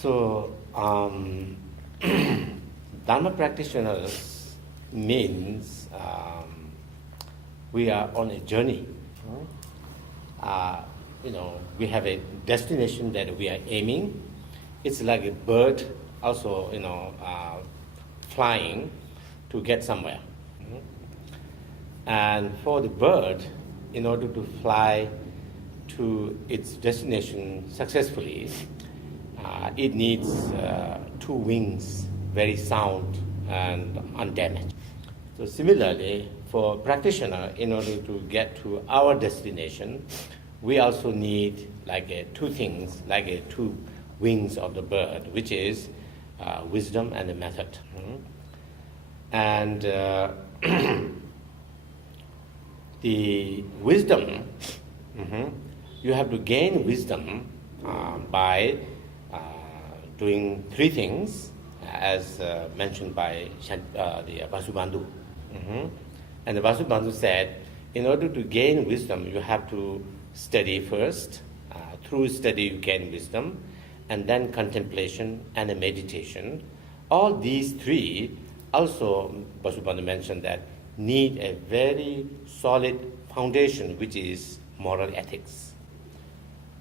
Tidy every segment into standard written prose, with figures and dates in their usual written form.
So, Dharma practitioners means we are on a journey. We have a destination that we are aiming. It's like a bird also, flying to get somewhere. And for the bird, in order to fly to its destination successfully, it needs two wings, very sound and undamaged. So similarly, for practitioner, in order to get to our destination, we also need two things, two wings of the bird, which is wisdom and a method. And the wisdom, you have to gain wisdom by doing three things, as mentioned by the Vasubandhu. And the Vasubandhu said, in order to gain wisdom, you have to study first. Through study, you gain wisdom, and then contemplation and a meditation. All these three, also, Vasubandhu mentioned that need a very solid foundation, which is moral ethics.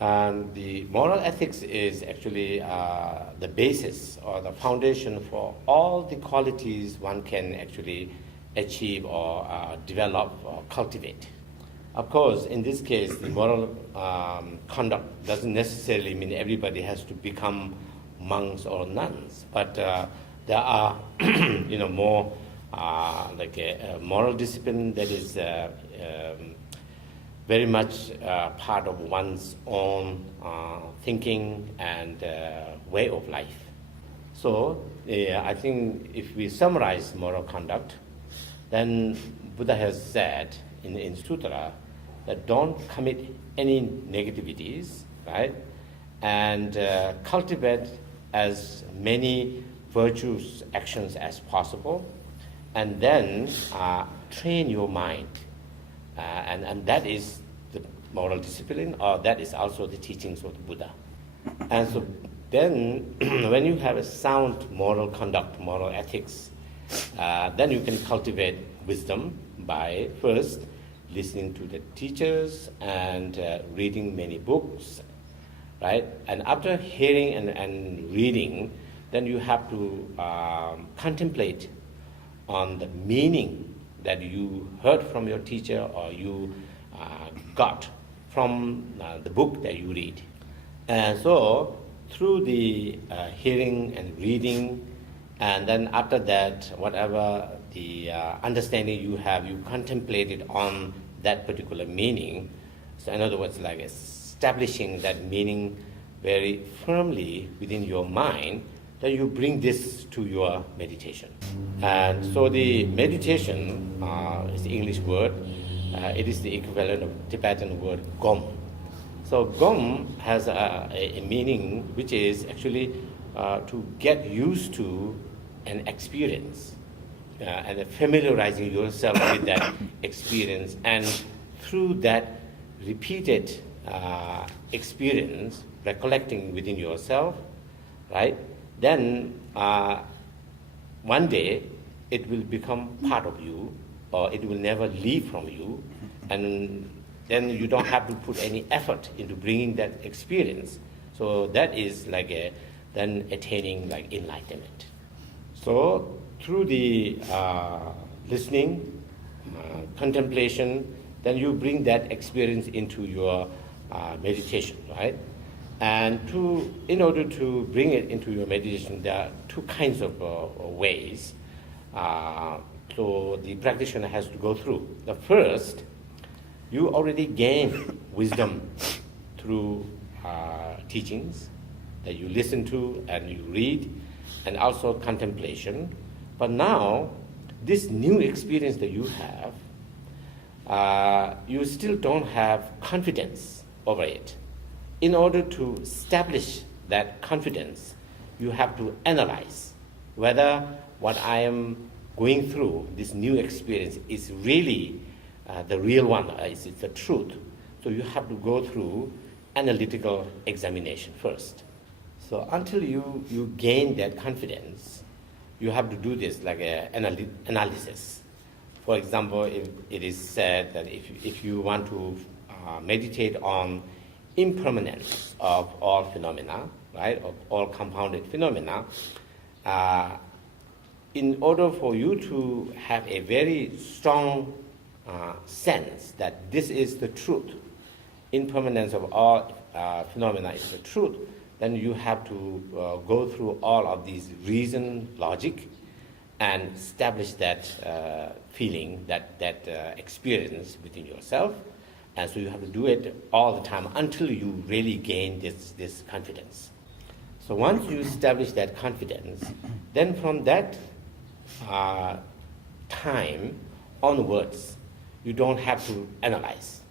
And the moral ethics is actually the basis or the foundation for all the qualities one can actually achieve or develop or cultivate. Of course, in this case, the moral conduct doesn't necessarily mean everybody has to become monks or nuns, but there are, more like a moral discipline that is very much part of one's own thinking and way of life. So I think if we summarize moral conduct, then Buddha has said in Sutra that don't commit any negativities, right? And cultivate as many virtuous actions as possible, and then train your mind. And that is the moral discipline, or that is also the teachings of the Buddha. And so then when you have a sound moral conduct, moral ethics, then you can cultivate wisdom by first listening to the teachers and reading many books, right? And after hearing and reading, then you have to contemplate on the meaning that you heard from your teacher or you got from the book that you read. And so through the hearing and reading, and then after that, whatever the understanding you have, you contemplate it on that particular meaning. So in other words, like establishing that meaning very firmly within your mind, then you bring this to your meditation. And so the meditation is the English word. It is the equivalent of Tibetan word gom. So gom has a meaning which is actually to get used to an experience and familiarizing yourself with that experience. And through that repeated experience, recollecting within yourself, right? Then one day it will become part of you, or it will never leave from you, and then you don't have to put any effort into bringing that experience. So that is then attaining enlightenment. So through the listening, contemplation, then you bring that experience into your meditation, right? And in order to bring it into your meditation, there are two kinds of ways. So the practitioner has to go through. The first, you already gain wisdom through teachings that you listen to and you read, and also contemplation. But now, this new experience that you have, you still don't have confidence over it. In order to establish that confidence, you have to analyze whether what I am going through, this new experience, is really the real one, is it the truth? So you have to go through analytical examination first. So until you gain that confidence, you have to do this like an analysis. For example, if it is said that if you want to meditate on impermanence of all phenomena, right, of all compounded phenomena, in order for you to have a very strong sense that this is the truth, impermanence of all phenomena is the truth, then you have to go through all of these reason, logic, and establish that feeling, that experience within yourself. And so you have to do it all the time until you really gain this confidence. So once you establish that confidence, then from that time onwards, you don't have to analyze.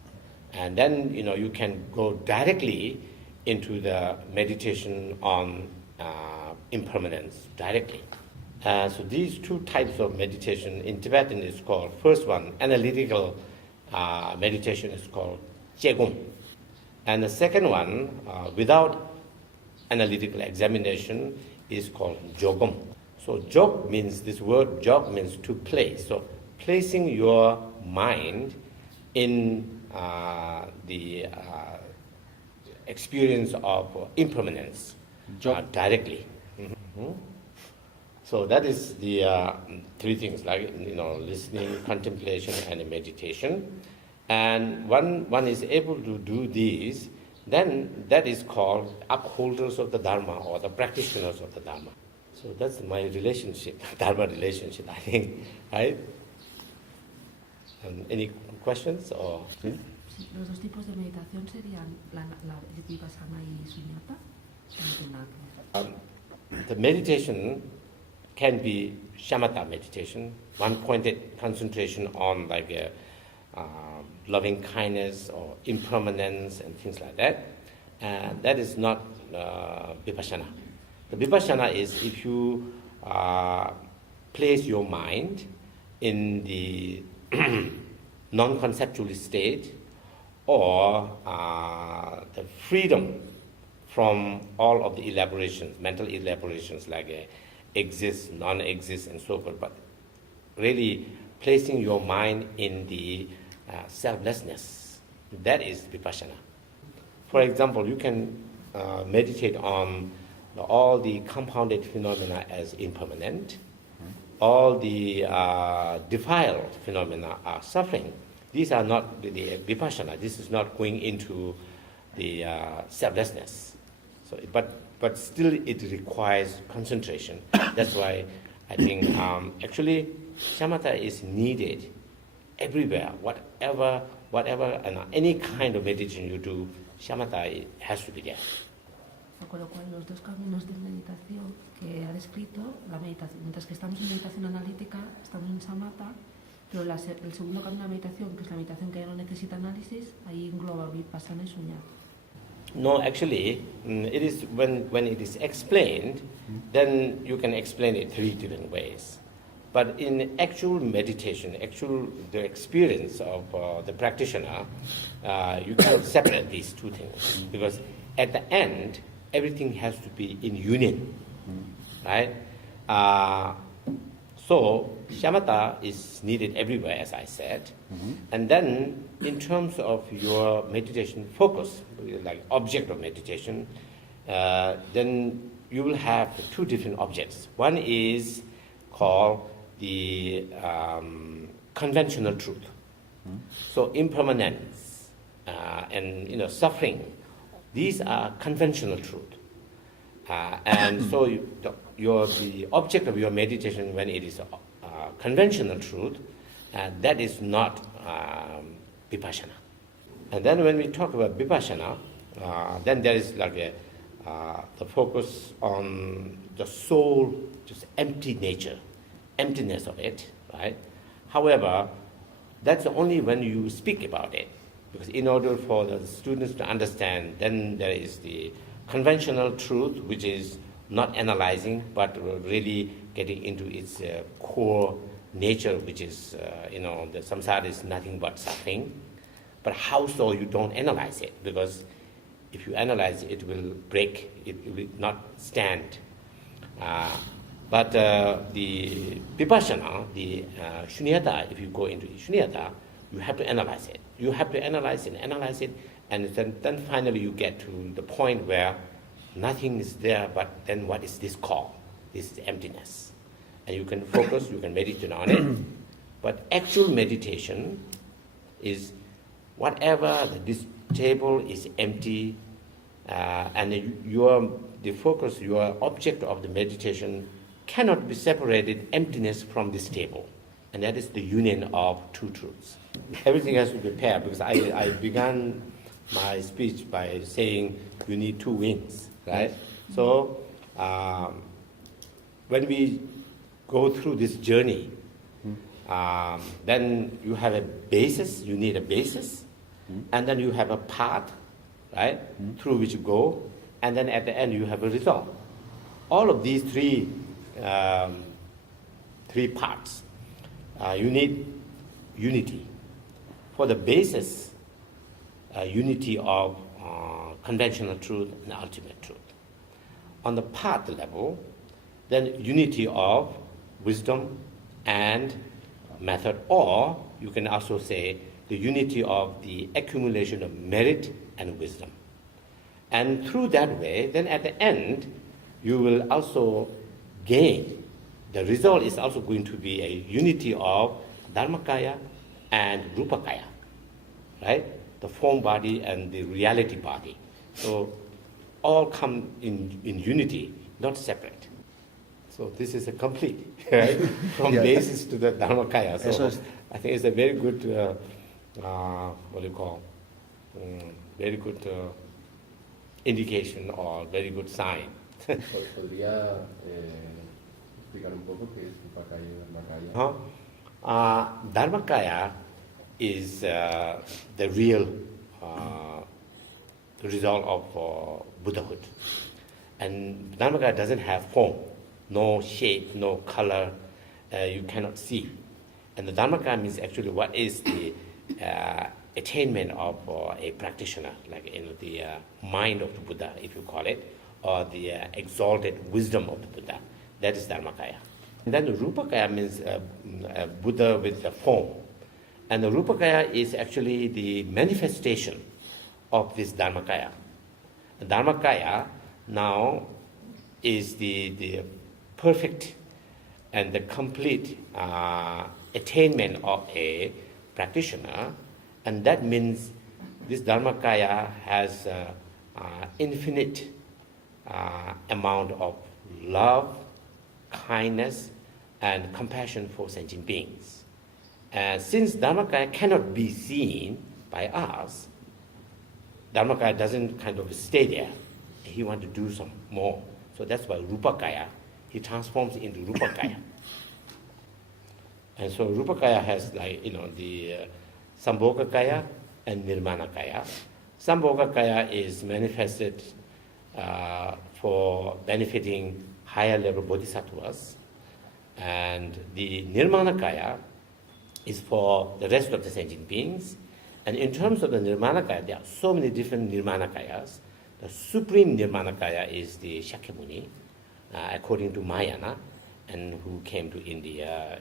And then you can go directly into the meditation on impermanence directly. So these two types of meditation in Tibetan is called, first one, analytical meditation is called Jegum. And the second one, without analytical examination, is called Jogum. So jog means, this word jog means to place. So placing your mind in the experience of impermanence directly. Mm-hmm. So that is the three things, like listening, contemplation, and meditation. And one is able to do these, then that is called upholders of the Dharma or the practitioners of the Dharma. So that's my relationship, Dharma relationship, I think, right? Any questions or? Los dos tipos de meditación serían la vipassana y sunyata. The meditation can be shamatha meditation, one-pointed concentration on like loving kindness or impermanence and things like that. And that is not vipassana. The vipassana is if you place your mind in the non-conceptual state, or the freedom from all of the elaborations, mental elaborations like exist, non-exist, and so forth, but really placing your mind in the selflessness. That is vipassana. For example, you can meditate on all the compounded phenomena as impermanent. All the defiled phenomena are suffering. These are not the vipassana. This is not going into the selflessness. So, but still, it requires concentration. That's why I think actually shamatha is needed everywhere. Whatever, and any kind of meditation you do, shamatha has to be there. Con lo cual, los dos caminos de meditación que ha descrito, la meditación, mientras que estamos en meditación analítica, estamos en samatha, pero el segundo camino de meditación, que es la meditación que ya no necesita análisis, ahí engloba vipassana y sunyata. No, actually, it is when it is explained, then you can explain it three different ways. But in actual meditation, the experience of the practitioner, you cannot separate these two things, because at the end, everything has to be in union, right? So shamatha is needed everywhere, as I said. And then in terms of your meditation focus, like object of meditation, then you will have two different objects. One is called the conventional truth. So impermanence and suffering, these are conventional truth. And so the object of your meditation, when it is conventional truth, that is not vipassana. And then when we talk about vipassana, then there is like the focus on the soul, just empty nature, emptiness of it, right? However, that's only when you speak about it. Because in order for the students to understand, then there is the conventional truth, which is not analyzing, but really getting into its core nature, which is, the samsara is nothing but suffering. But how so you don't analyze it? Because If you analyze it, it will break, it will not stand. But the vipassana, the shunyata, if you go into shunyata, you have to analyze it. You have to analyze it, and then finally you get to the point where nothing is there, but then what is this called? This is emptiness. And you can focus, you can meditate on it. But actual meditation is whatever this table is empty, and the focus, your object of the meditation cannot be separated emptiness from this table. And that is the union of two truths. Everything has to be paired, because I began my speech by saying you need two wings, right? So when we go through this journey, then you have a basis, you need a basis, and then you have a path, right, through which you go, and then at the end you have a result. All of these three parts, you need unity. For the basis, unity of conventional truth and ultimate truth. On the path level, then unity of wisdom and method, or you can also say the unity of the accumulation of merit and wisdom. And through that way, then at the end, you will also gain. The result is also going to be a unity of Dharmakaya and Rupakaya, right? The form body and the reality body. So all come in unity, not separate. So this is a complete, right? From basis to the Dharmakaya. So I think it's a very good, very good indication or very good sign. ¿Podría explicar un poco qué es Rupakaya y Dharmakaya? Dharmakaya is the real result of Buddhahood. And Dharmakaya doesn't have form, no shape, no color, you cannot see. And the Dharmakaya means actually what is the attainment of a practitioner, like the mind of the Buddha, if you call it, or the exalted wisdom of the Buddha. That is Dharmakaya. And then the Rupakaya means Buddha with the form. And the Rupakaya is actually the manifestation of this Dharmakaya. The Dharmakaya now is the perfect and the complete attainment of a practitioner, and that means this Dharmakaya has infinite amount of love, kindness, and compassion for sentient beings. Since Dharmakaya cannot be seen by us, Dharmakaya doesn't kind of stay there. He wants to do some more. So that's why Rupakaya, he transforms into Rupakaya. And so Rupakaya has the Sambhogakaya and Nirmanakaya. Sambhogakaya is manifested for benefiting higher level bodhisattvas, and the Nirmanakaya is for the rest of the sentient beings. And in terms of the Nirmanakaya, there are so many different Nirmanakayas. The supreme Nirmanakaya is the Shakyamuni, according to Mahayana, and who came to India